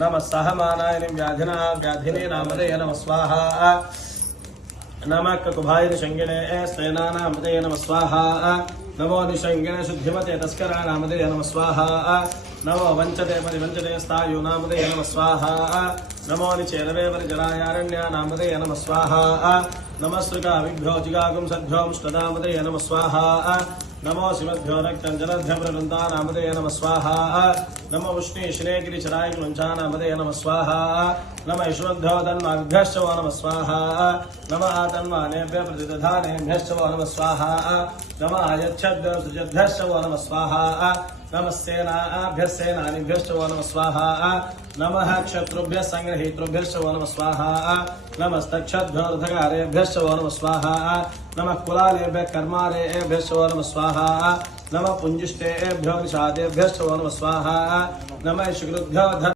नमः सहमानाय व्याधिना व्याधिने नामधेय नमः स्वाहा नमः ककुभाय निषंगिने स्तेना नामधेय नमः स्वाहा नमो निषंगिने शुद्धिमते तस्करा नामधेय नमः स्वाहा नमो वंचते परिवंचते स्थायु नामधेय नमः स्वाहा नमो निचेरवे परिजनायारण्या नामधेय नमः स्वाहा नमः श्रुकाभिभ्यो जिगागुं सद्भ्योंष्टनामधेय नमः स्वाहा नमो शिवभ्यो रक्तञ्जनभ्यमृवृन्दा नामधेय नमः स्वाहा नमो उष्णीश्ने गिरिचराय क्लुञ्चा नामधेय नमः स्वाहा नमः ईश्वरभ्यो तन्माभ्यश्च वो नमः स्वाहा नमः तन्मानेभ्यः प्रतिदधानेभ्यश्च वो नमः स्वाहा नमः यच्छद्भ्यो सुजद्भ्यश्च वो नमः स्वाहा नमः सेनाभ्यः सेनानिभ्यश्च वो नमः स्वाहा नमः क्षत्रुभ्यः संग्रहीतृभ्यश्च वो नमः स्वाहा नमस्तक्षद्भ्यो रथकारेभ्यश्च वो नमः स्वाहा नमः कुलालेभ्यः कर्मारेभ्यश्च वो नमः स्वाहा नमः पुञ्जिष्टेभ्यो निषादेभ्यश्च वो नमः स्वाहा नमः शुक्रुभ्यो